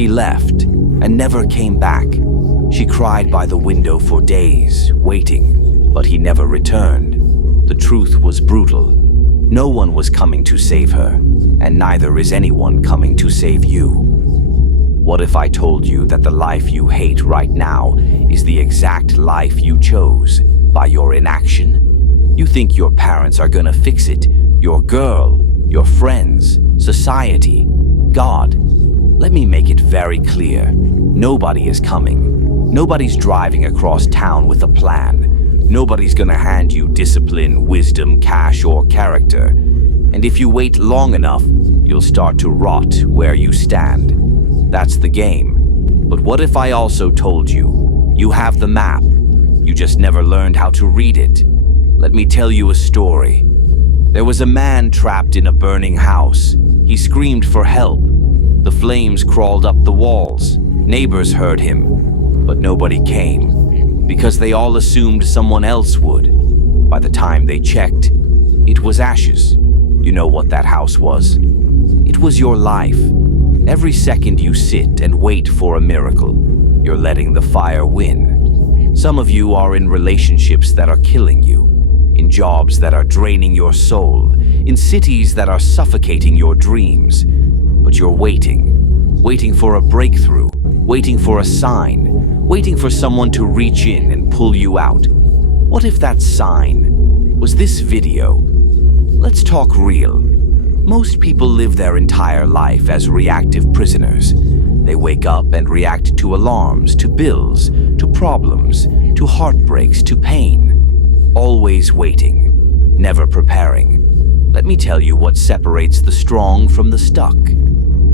He left and never came back. She cried by the window for days, waiting, but he never returned. The truth was brutal. No one was coming to save her, and neither is anyone coming to save you. What if I told you that the life you hate right now is the exact life you chose by your inaction? You think your parents are gonna fix it, your girl, your friends, society, God. Let me make it very clear. Nobody is coming. Nobody's driving across town with a plan. Nobody's gonna hand you discipline, wisdom, cash, or character. And if you wait long enough, you'll start to rot where you stand. That's the game. But what if I also told you, you have the map, you just never learned how to read it? Let me tell you a story. There was a man trapped in a burning house. He screamed for help. The flames crawled up the walls. Neighbors heard him, but nobody came, because they all assumed someone else would. By the time they checked, it was ashes. You know what that house was? It was your life. Every second you sit and wait for a miracle, you're letting the fire win. Some of you are in relationships that are killing you, in jobs that are draining your soul, in cities that are suffocating your dreams. But you're waiting for a breakthrough, waiting for a sign, waiting for someone to reach in and pull you out. What if that sign was this video? Let's talk real. Most people live their entire life as reactive prisoners. They wake up and react to alarms, to bills, to problems, to heartbreaks, to pain. Always waiting, never preparing. Let me tell you what separates the strong from the stuck.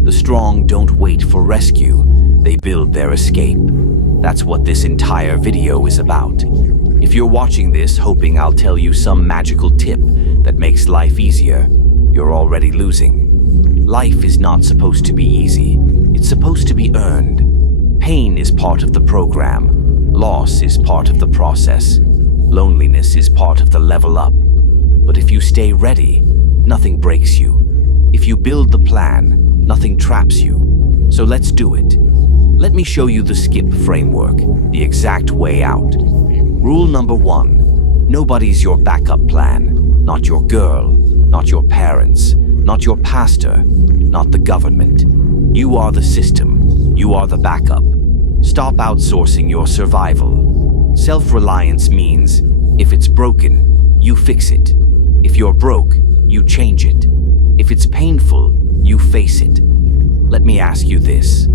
The strong don't wait for rescue, they build their escape. That's what this entire video is about. If you're watching this hoping I'll tell you some magical tip that makes life easier, you're already losing. Life is not supposed to be easy. It's supposed to be earned. Pain is part of the program. Loss is part of the process. Loneliness is part of the level up. But if you stay ready, nothing breaks you. If you build the plan, nothing traps you. So let's do it. Let me show you the SKIP framework, the exact way out. Rule number 1, nobody's your backup plan. Not your girl, not your parents, not your pastor, not the government. You are the system. You are the backup. Stop outsourcing your survival. Self-reliance means, if it's broken, you fix it. If you're broke, you change it. If it's painful, you face it. Let me ask you this.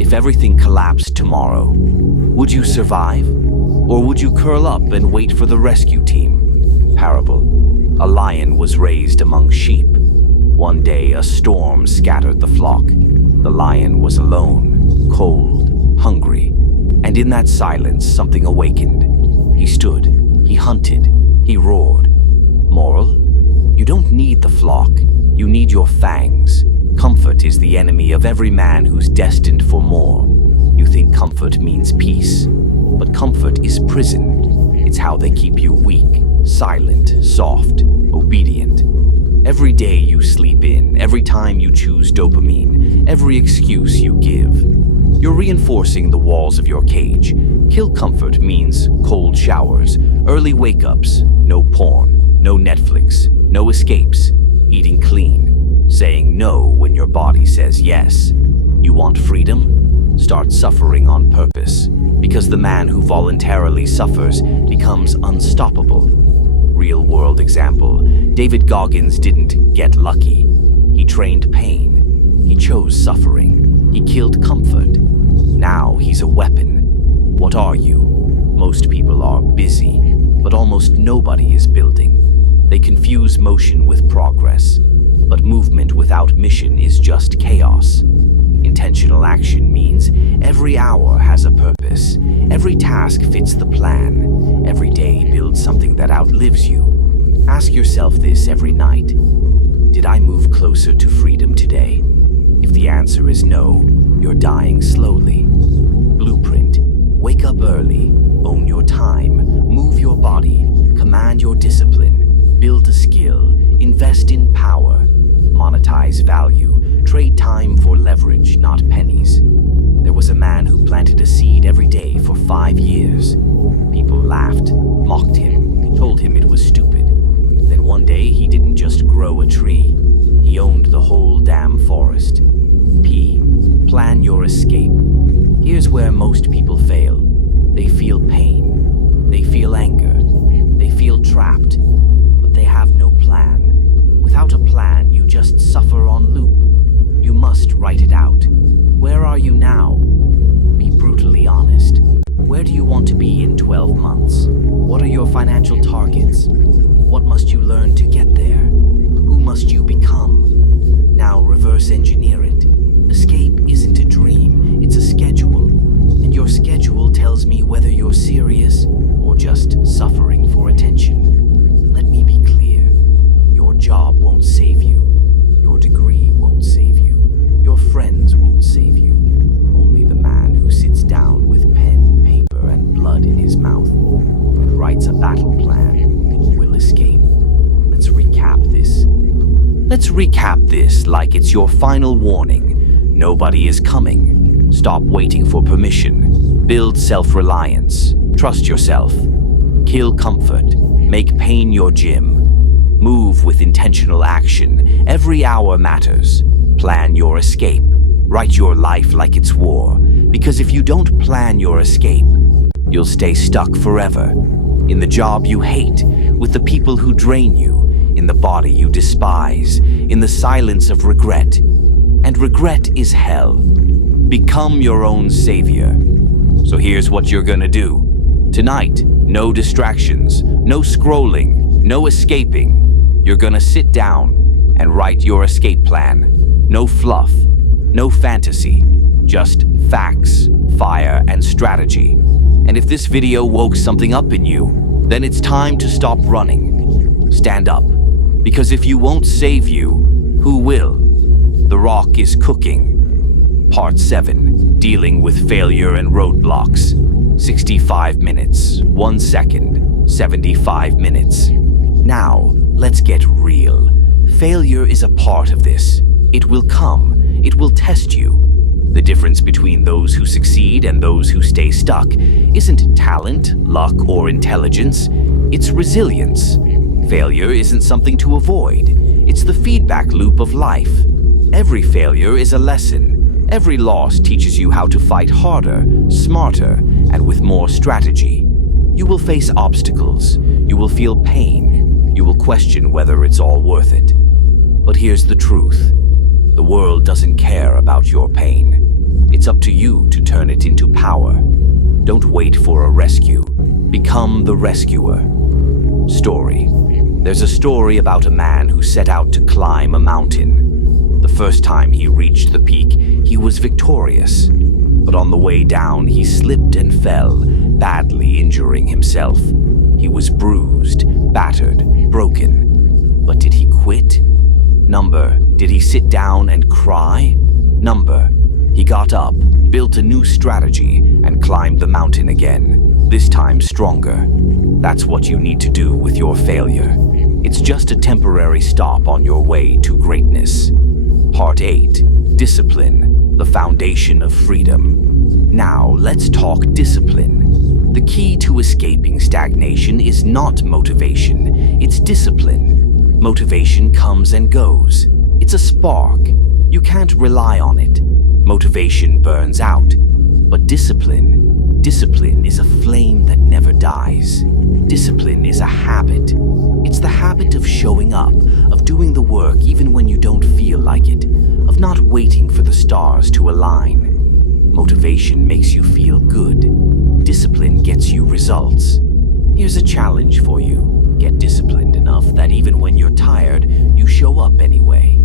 If everything collapsed tomorrow, would you survive? Or would you curl up and wait for the rescue team? Parable. A lion was raised among sheep. One day a storm scattered the flock. The lion was alone, cold, hungry, and in that silence something awakened. He stood, he hunted, he roared. Moral? You don't need the flock, you need your fangs. Comfort is the enemy of every man who's destined for more. You think comfort means peace, but comfort is prison. It's how they keep you weak, silent, soft, obedient. Every day you sleep in, every time you choose dopamine, every excuse you give, you're reinforcing the walls of your cage. Kill comfort means cold showers, early wake-ups, no porn, no Netflix, no escapes, eating clean, saying no when your body says yes. You want freedom? Start suffering on purpose, because the man who voluntarily suffers becomes unstoppable. Real-world example, David Goggins didn't get lucky. He trained pain. He chose suffering. He killed comfort. Now he's a weapon. What are you? Most people are busy, but almost nobody is building. They confuse motion with progress, but movement without mission is just chaos. Intentional action means every hour has a purpose. Every task fits the plan. Every day builds something that outlives you. Ask yourself this every night. Did I move closer to freedom today? If the answer is no, you're dying slowly. Blueprint. Wake up early. Own your time. Move your body. Command your discipline. Build a skill. Invest in power. Monetize value. Trade time for leverage, not pennies. laughed, mocked him, told him it was stupid. Then one day he didn't just grow a tree, he owned the whole damn forest. P. Plan your escape. Here's where most people fail. They feel pain, they feel anger, they feel trapped, but they have no plan. Without a plan, you just suffer on loop. You must write it out. Where are you now? Be brutally honest. Where do you want to be in 12 months? What are your financial targets? What must you learn to get there? Who must you become? Now reverse engineer it. Escape isn't a dream, it's a schedule. And your schedule tells me whether you're serious or just suffering for attention. Let me be clear. Your job won't save you. Your degree won't save you. Your friends won't save you. Only the man who sits down with pen, paper, and blood in his mouth and writes a battle plan will escape. Let's recap this like it's your final warning. Nobody is coming. Stop waiting for permission. Build self-reliance. Trust yourself. Kill comfort. Make pain your gym. Move with intentional action. Every hour matters. Plan your escape. Write your life like it's war. Because if you don't plan your escape, you'll stay stuck forever. In the job you hate, with the people who drain you, in the body you despise, in the silence of regret. And regret is hell. Become your own savior. So here's what you're gonna do. Tonight, no distractions, no scrolling, no escaping. You're gonna sit down and write your escape plan. No fluff, no fantasy, just facts, fire, and strategy. And if this video woke something up in you, then it's time to stop running. Stand up, because if you won't save you, who will? The Rock is cooking. Part 7, dealing with failure and roadblocks. 65 minutes, 1 second, 75 minutes. Now, let's get real. Failure is a part of this. It will come. It will test you. The difference between those who succeed and those who stay stuck isn't talent, luck, or intelligence. It's resilience. Failure isn't something to avoid. It's the feedback loop of life. Every failure is a lesson. Every loss teaches you how to fight harder, smarter, and with more strategy. You will face obstacles. You will feel pain. You will question whether it's all worth it. But here's the truth. The world doesn't care about your pain. It's up to you to turn it into power. Don't wait for a rescue. Become the rescuer. Story. There's a story about a man who set out to climb a mountain. The first time he reached the peak, he was victorious. But on the way down, he slipped and fell, badly injuring himself. He was bruised, battered, broken. But did he quit? Number, did he sit down and cry? Number, he got up, built a new strategy, and climbed the mountain again, this time stronger. That's what you need to do with your failure. It's just a temporary stop on your way to greatness. Part 8, Discipline, the foundation of freedom. Now, let's talk discipline. The key to escaping stagnation is not motivation, it's discipline. Motivation comes and goes. It's a spark. You can't rely on it. Motivation burns out. But discipline is a flame that never dies. Discipline is a habit. It's the habit of showing up, of doing the work even when you don't feel like it, of not waiting for the stars to align. Motivation makes you feel good. Discipline gets you results. Here's a challenge for you. Get disciplined enough that even when you're tired, you show up anyway.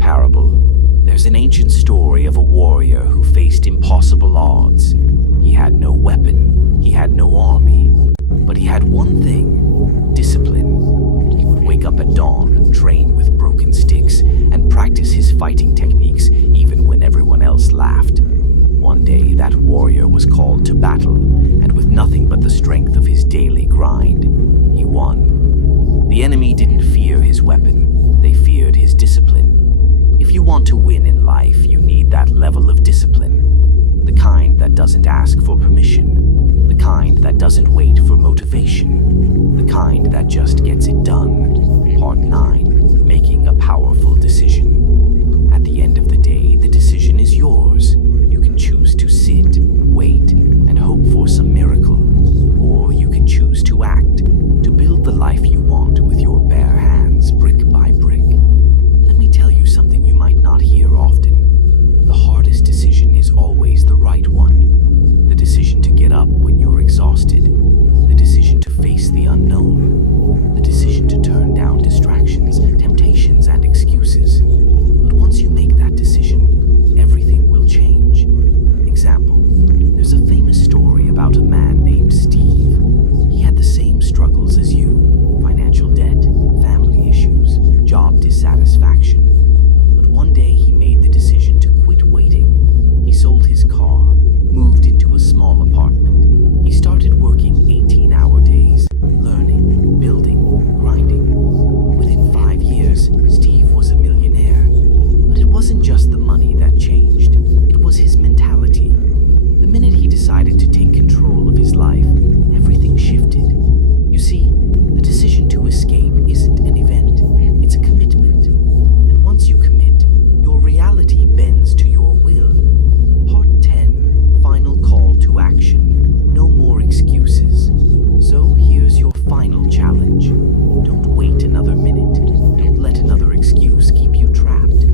Parable. There's an ancient story of a warrior who faced impossible odds. He had no weapon, he had no army, but he had one thing: discipline. He would wake up at dawn, train with broken sticks, and practice his fighting techniques even when everyone else laughed. One day, that warrior was called to battle, and with nothing but the strength of his daily grind, he won. The enemy didn't fear his weapon, they feared his discipline. If you want to win in life, you need that level of discipline. The kind that doesn't ask for permission. The kind that doesn't wait for motivation, the kind that just gets it done. Part 9, making a powerful decision. At the end of the day, the decision is yours. You can choose to sit, wait, and hope for some miracle. Or you can choose to act, to build the life you want with your bare hands, brick by brick. Let me tell you something you might not hear often. The hardest decision is always the right one. The decision to get up when you're exhausted. The decision to face the unknown. The decision to turn down distractions, temptations, and excuses. But once you make that decision, everything will change. Example, there's a famous story about a man named Steve. He had the same struggles as you: financial debt, family issues, job dissatisfaction. But one day he made the decision to quit waiting. He sold his car, moved into a small apartment. He started working 18-hour days, learning, building, grinding. Within 5 years, Steve was a millionaire. But it wasn't just the money that changed. It was his mentality. The minute he decided to take control of his life, everything shifted. You see, the decision to escape isn't an event, it's a commitment. And once you commit, your reality bends to your will. Part 10, final call to action. No more excuses. So here's your final challenge. Don't wait another minute. Don't let another excuse keep you trapped.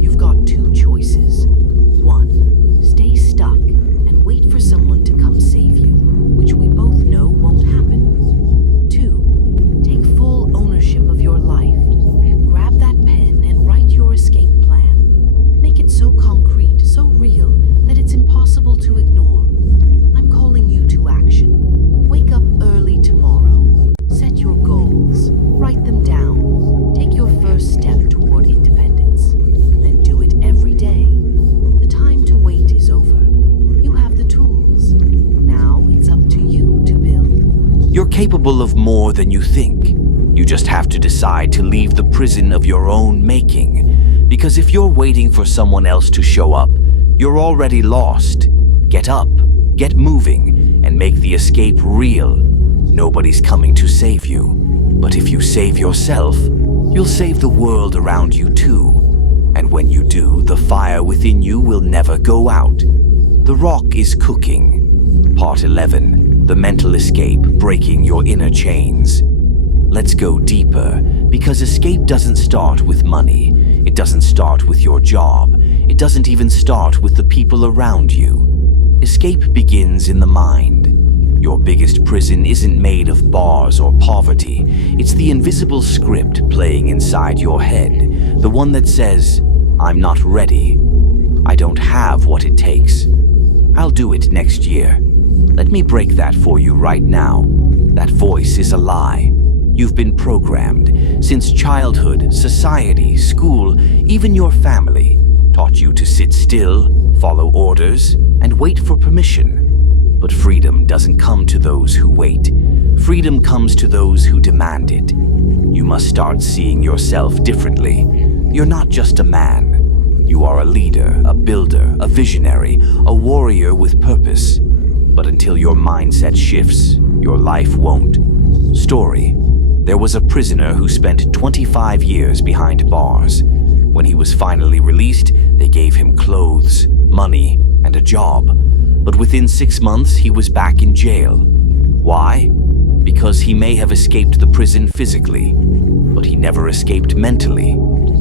You've got 2 choices. 1, stay stuck and wait for someone to come save you, which we both know won't happen. 2, take full ownership of your life. Grab that pen and write your escape plan. Make it so concrete, so real, that it's impossible to ignore. I'm calling you to action. Wake up early tomorrow. Set your goals. Write them down. Take your first step toward independence. Then do it every day. The time to wait is over. You have the tools. Now it's up to you to build. You're capable of more than you think. You just have to decide to leave the prison of your own making. Because if you're waiting for someone else to show up, you're already lost. Get up, get moving, and make the escape real. Nobody's coming to save you. But if you save yourself, you'll save the world around you too. And when you do, the fire within you will never go out. The rock is cooking. Part 11, the mental escape, breaking your inner chains. Let's go deeper, because escape doesn't start with money. It doesn't start with your job. It doesn't even start with the people around you. Escape begins in the mind. Your biggest prison isn't made of bars or poverty. It's the invisible script playing inside your head, the one that says, I'm not ready. I don't have what it takes. I'll do it next year. Let me break that for you right now. That voice is a lie. You've been programmed. Since childhood, society, school, even your family taught you to sit still, follow orders, and wait for permission. But freedom doesn't come to those who wait. Freedom comes to those who demand it. You must start seeing yourself differently. You're not just a man. You are a leader, a builder, a visionary, a warrior with purpose. But until your mindset shifts, your life won't. Story. There was a prisoner who spent 25 years behind bars. When he was finally released, they gave him clothes, money, and a job. But within 6 months, he was back in jail. Why? Because he may have escaped the prison physically, but he never escaped mentally.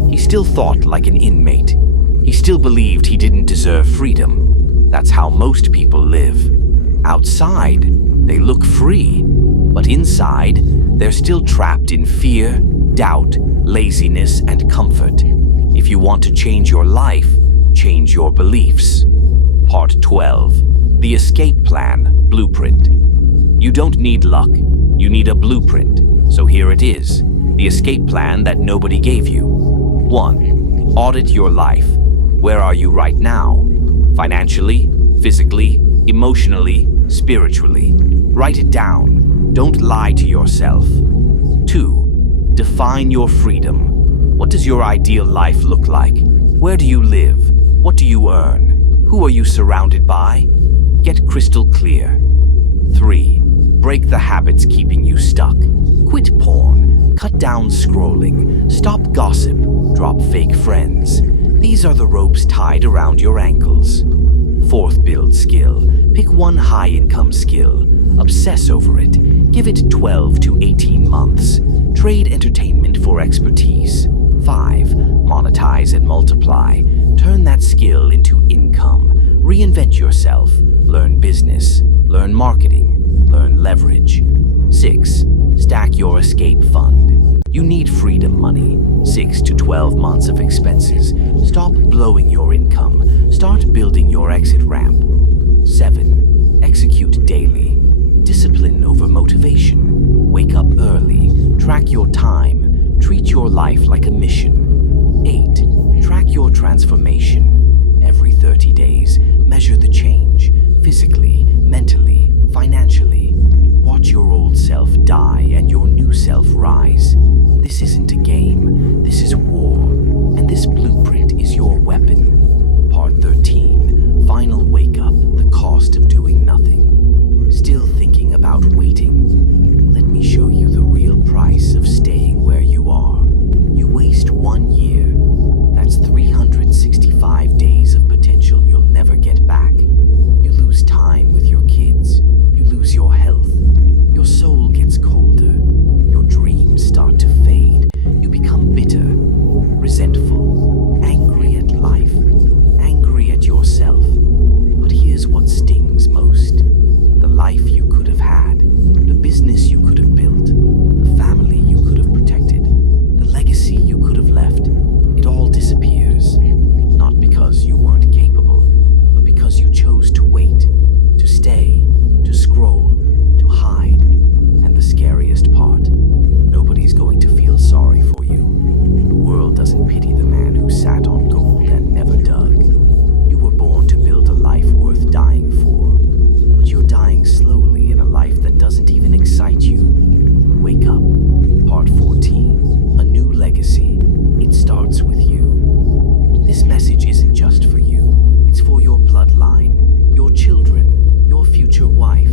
He still thought like an inmate. He still believed he didn't deserve freedom. That's how most people live. Outside, they look free, but inside, they're still trapped in fear, doubt, laziness, and comfort. If you want to change your life, change your beliefs. Part 12, the escape plan, blueprint. You don't need luck, you need a blueprint. So here it is, the escape plan that nobody gave you. 1, audit your life. Where are you right now? Financially, physically, emotionally, spiritually. Write it down. Don't lie to yourself. 2, define your freedom. What does your ideal life look like? Where do you live? What do you earn? Who are you surrounded by? Get crystal clear. 3. Break the habits keeping you stuck. Quit porn, cut down scrolling, stop gossip, drop fake friends. These are the ropes tied around your ankles. 4th, build skill. Pick one high-income skill. Obsess over it. Give it 12 to 18 months. Trade entertainment for expertise. 5. Monetize and multiply. Turn that skill into income. Reinvent yourself. Learn business. Learn marketing. Learn leverage. 6. Stack your escape fund. You need freedom money. 6 to 12 months of expenses. Stop blowing your income. Start building your exit ramp. 7. Execute daily. Discipline over motivation. Wake up early. Track your time. Treat your life like a mission. 8. Track your transformation. Every 30 days, measure the change. Physically, mentally, financially. Watch your old self die and your new self rise. This isn't a game. This is war. And this blueprint is your weapon. Part 13. Final wake up. The cost of doing nothing. Still thinking about waiting? Let me show you the real price of staying where you are. You waste 1 year. That's 365 days of potential you'll never get back. You lose time with your kids. You lose your health. Your soul gets colder. Your dreams start to fade. You become bitter, resentful, angry at life, angry at yourself. But here's what stings most. The life you could have had, the business you could have built, the family you could have protected, the legacy you could have left, it all disappears. Not because you weren't capable, but because you chose to wait, to stay, to scroll, to hide. And the scariest part, nobody's going to feel sorry for you. The world doesn't pity the man who sat on gold and never dug. You were born to build a life worth dying for. But you're dying slowly in a life that doesn't even excite you. Wake up. Part 14. A new legacy. It starts with you. This message isn't just for you. It's for your bloodline, your children, your future wife,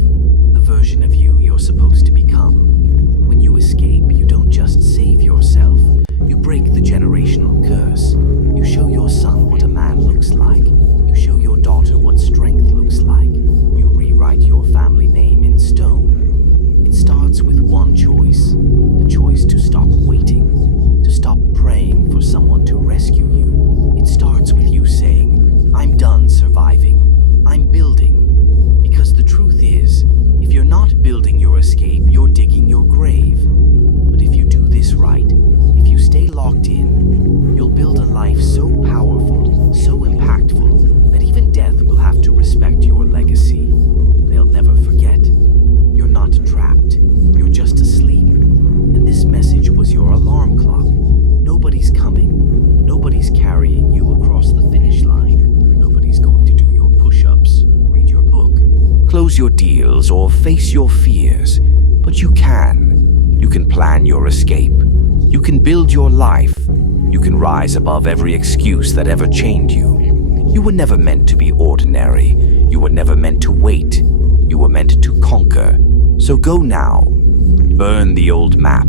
the version of you you're supposed to become. When you escape, you don't just save yourself. You break the generational curse. You show your son what a man looks like. You show your daughter what strength looks like. You rewrite your family name in stone. It starts with one choice. The choice to stop waiting. To stop praying for someone to rescue you. It starts with you saying, I'm done surviving. I'm building. Because the truth is, if you're not building your escape, you're digging your grave. But if you do this right, if you stay locked in, you'll build a life so powerful, so impactful, that even death will have to respect your legacy. They'll never forget. You're not trapped. You're just asleep. And this message was your alarm clock. Nobody's coming. Nobody's carrying you across the finish line. Nobody's going to do your push-ups, read your book, close your deals, or face your fears. But you can. You can plan your escape. You can build your life. You can rise above every excuse that ever chained you. You were never meant to be ordinary. You were never meant to wait. You were meant to conquer. So go now. Burn the old map.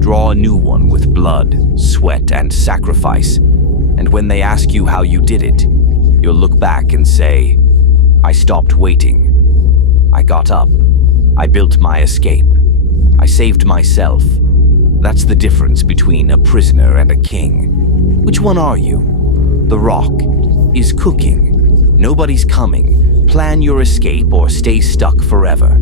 Draw a new one with blood, sweat, and sacrifice. And when they ask you how you did it, you'll look back and say, I stopped waiting. I got up. I built my escape. I saved myself. That's the difference between a prisoner and a king. Which one are you? The Rock is cooking. Nobody's coming. Plan your escape or stay stuck forever.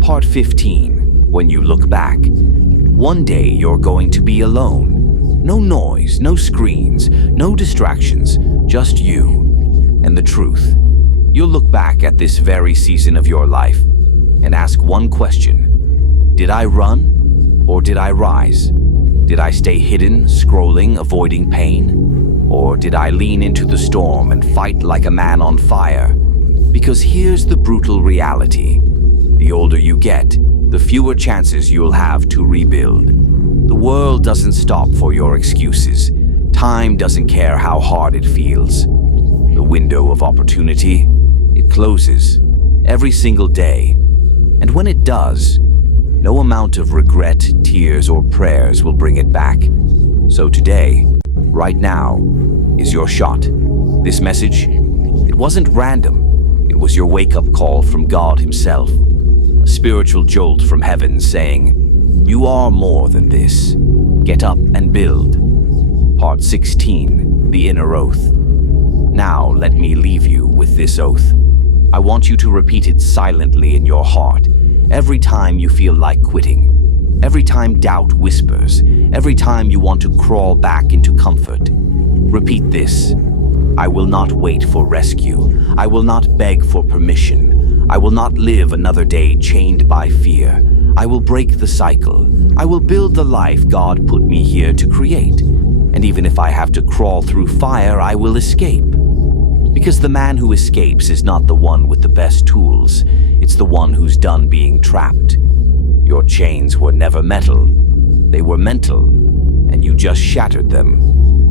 Part 15. When you look back. One day you're going to be alone. No noise, no screens, no distractions, just you. And the truth. You'll look back at this very season of your life and ask one question. Did I run or did I rise? Did I stay hidden, scrolling, avoiding pain? Or did I lean into the storm and fight like a man on fire? Because here's the brutal reality. The older you get, the fewer chances you'll have to rebuild. The world doesn't stop for your excuses. Time doesn't care how hard it feels. The window of opportunity, it closes every single day. And when it does, no amount of regret, tears, or prayers will bring it back. So today, right now, is your shot. This message, it wasn't random. It was your wake-up call from God himself. A spiritual jolt from heaven saying, "You are more than this. Get up and build." Part 16, The Inner Oath. Now let me leave you with this oath. I want you to repeat it silently in your heart, every time you feel like quitting, every time doubt whispers, every time you want to crawl back into comfort. Repeat this. I will not wait for rescue. I will not beg for permission. I will not live another day chained by fear. I will break the cycle. I will build the life God put me here to create. And even if I have to crawl through fire, I will escape. Because the man who escapes is not the one with the best tools. It's the one who's done being trapped. Your chains were never metal. They were mental, and you just shattered them.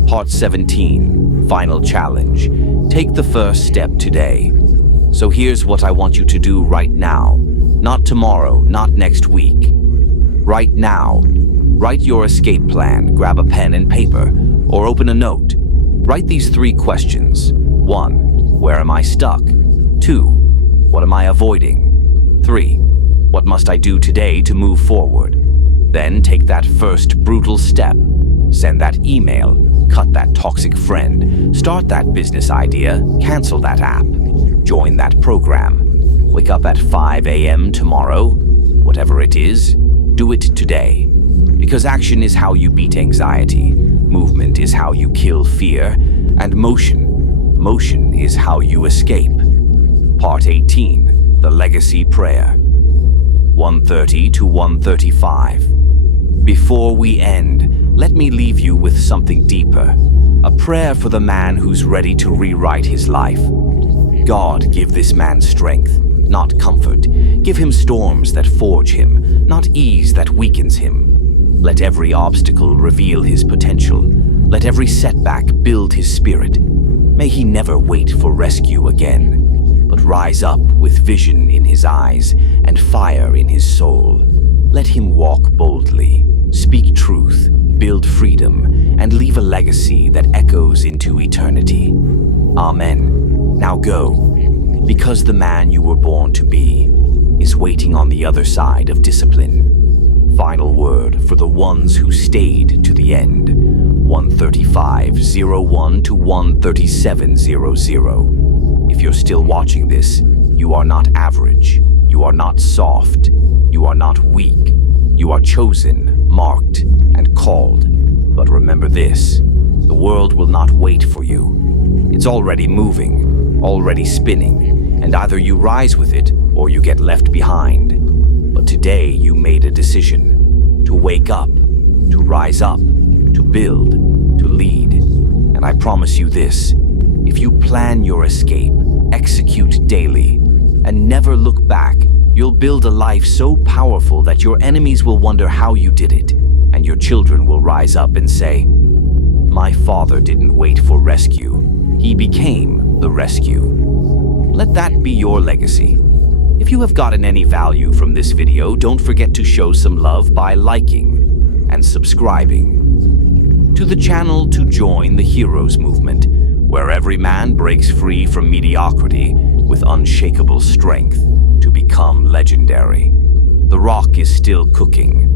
Part 17, Final Challenge. Take the first step today. So here's what I want you to do right now. Not tomorrow, not next week. Right now. Write your escape plan, grab a pen and paper, or open a note. Write these 3 questions. 1. Where am I stuck? 2. What am I avoiding? 3. What must I do today to move forward? Then take that first brutal step. Send that email, cut that toxic friend, start that business idea, cancel that app, join that program. Wake up at 5 a.m. tomorrow. Whatever it is, do it today. Because action is how you beat anxiety, movement is how you kill fear, and motion is how you escape. Part 18, The Legacy Prayer. 1:30 to 1:35. Before we end, let me leave you with something deeper. A prayer for the man who's ready to rewrite his life. God, give this man strength, not comfort. Give him storms that forge him, not ease that weakens him. Let every obstacle reveal his potential. Let every setback build his spirit. May he never wait for rescue again, but rise up with vision in his eyes and fire in his soul. Let him walk boldly, speak truth, build freedom, and leave a legacy that echoes into eternity. Amen. Now go, because the man you were born to be is waiting on the other side of discipline. Final word for the ones who stayed to the end. 1:35:01 to 1:37:00. If you're still watching this, you are not average. You are not soft. You are not weak. You are chosen, marked, and called. But remember this, the world will not wait for you. It's already moving, already spinning, and either you rise with it or you get left behind. But today you made a decision to wake up, to rise up, to build, to lead. And I promise you this, if you plan your escape, execute daily, and never look back, you'll build a life so powerful that your enemies will wonder how you did it, and your children will rise up and say, "My father didn't wait for rescue. He became the rescue." Let that be your legacy. If you have gotten any value from this video, don't forget to show some love by liking and subscribing to the channel to join the Heroes Movement, where every man breaks free from mediocrity with unshakable strength to become legendary. The rock is still cooking,